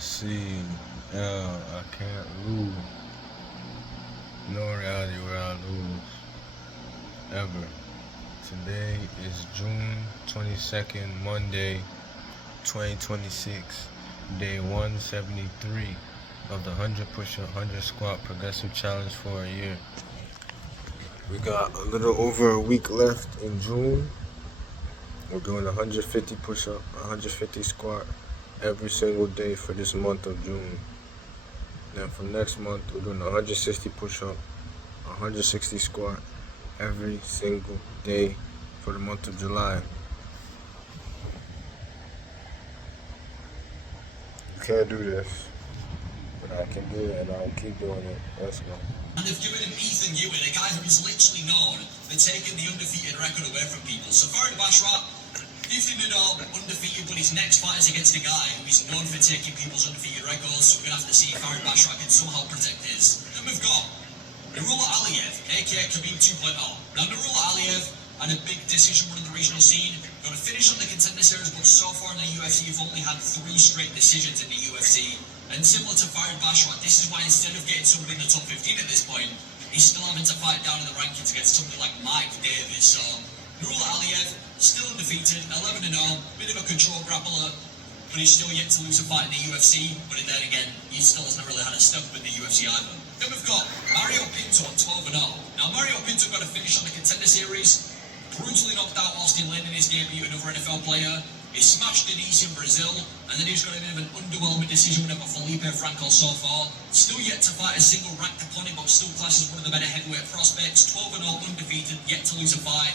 see. I can't lose. No reality where I lose. Ever. Today is June 22nd, Monday, 2026. Day 173 of the 100 push-up, 100 squat progressive challenge for a year. We got a little over a week left in June. We're doing 150 push-up, 150 squat every single day for this month of June. Then from next month, we're doing 160 push-up, 160 squat every single day for the month of July. You can't do this, but I can do it, and I'll keep doing it. Let's go. And they've given him Ethan Ewing, a guy who is literally known for taking the undefeated record away from people. So Farid Basharat, 15-0, undefeated, but his next fight is against a guy who is known for taking people's undefeated records. So we're going to have to see if Farid Basharat can somehow protect his. Then we've got Nurullah Aliyev, aka Khabib 2.0. Now Nurullah Aliyev had a big decision run in the regional scene. Got to finish on the contender series, but so far in the UFC, you've only had 3 straight decisions in the UFC. And similar to Farid Basharat, this is why instead of getting somebody in the top 15 at this point, he's still having to fight down in the rankings against somebody like Mike Davis. So Nurullah Aliyev, still undefeated, 11-0, bit of a control grappler, but he's still yet to lose a fight in the UFC. But then again, he still hasn't really had a step up in the UFC either. Then we've got Mario Pinto at 12-0. Now Mario Pinto got a finish on the contender series, brutally knocked out Austin Lane in his debut, another NFL player. He smashed Denise in Brazil, and then he's got a bit of an underwhelming decision with Felipe Franco so far. Still yet to fight a single ranked opponent, but still classes one of the better heavyweight prospects. 12-0, undefeated, yet to lose a fight.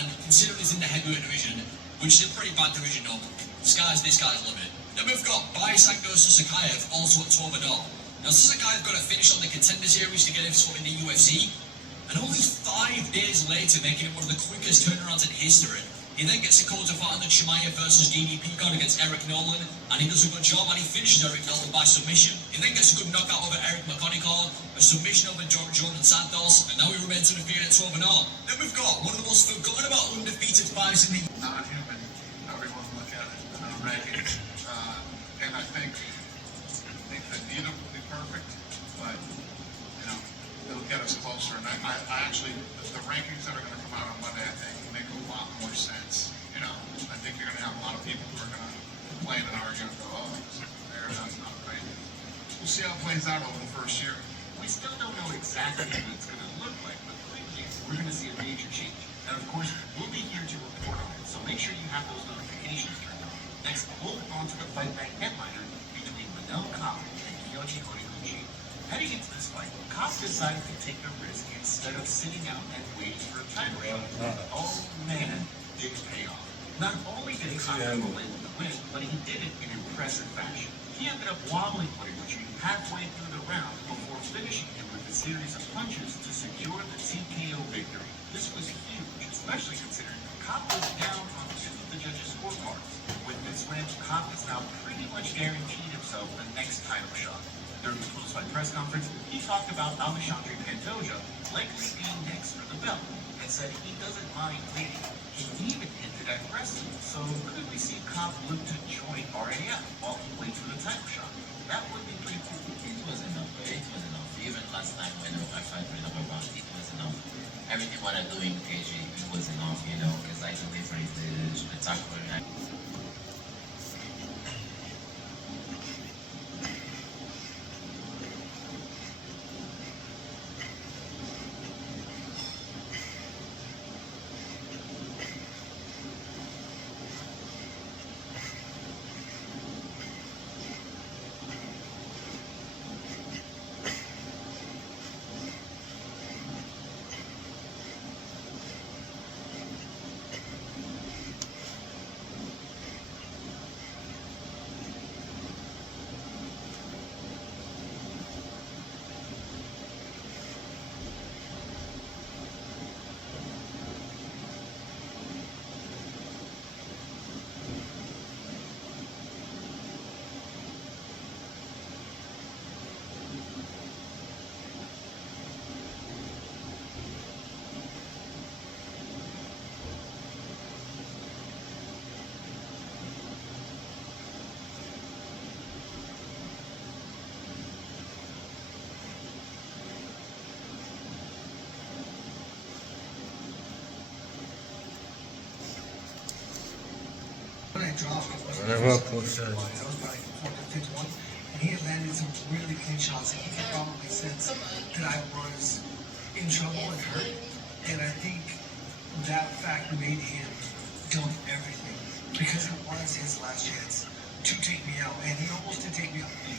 And considering he's in the heavyweight division, which is a pretty bad division up, this guy's love it. Then we've got Baisango Susakaev, also at 12-0. Now Susakaev got a finish on the contender series to get his foot in the UFC, and only 5 days later making it one of the quickest turnarounds in history. He then gets a call to fight on the Chimaev versus DDP card against Eric Nolan, and he does a good job, and he finishes Eric Nolan by submission. He then gets a good knockout over Eric McConaughey, a submission over Jordan Santos, and now he remains undefeated at 12-0. Then we've got one of the most forgotten about undefeated fighters in the non-human, everyone look at it, rankings. And I think that neither will be perfect, but it'll get us closer. And I actually, the rankings that are going to come out on Monday, I think make a lot more sense. I think you're going to have a lot of people who are going to complain and argue and go, oh, that's not right. We'll see how it plays out over the first year. We still don't know exactly what it's going to look like, but clearly we're going to see a major change. And of course, we'll be here to report on it, so make sure you have those notifications turned on. Next, we'll move on to the fight night headliner between Manel Kape and Kyoji Horiguchi. Heading into this fight, Kape decided to take a risk instead of sitting out and waiting for a title shot. Oh man, did it pay off. Not only did Kape roll in with the win, but he did it in impressive fashion. He ended up wobbling Horiguchi halfway through the round before finishing him with a series of punches to secure the TKO victory. This was huge, especially considering Kape was down on 2 of the judges' scorecards. With this win, Kape is now pretty much guaranteed himself the next title shot. During the post-fight press conference, he talked about Alexandre Pantoja likely being next for the belt, and said he doesn't mind waiting. He even hinted at wrestling, so could we see Kape look to join RAF while he waits for the title shot? That would be pretty cool. It was enough. Even last time when I fight with Round, it was enough. Everything what I'm doing, KG, it was enough, because I delivered the spectacular. I dropped was That was probably before the fifth one, and he had landed some really clean shots. He could probably sense that I was in trouble and hurt, and I think that fact made him dump everything because it was his last chance to take me out, and he almost did take me out.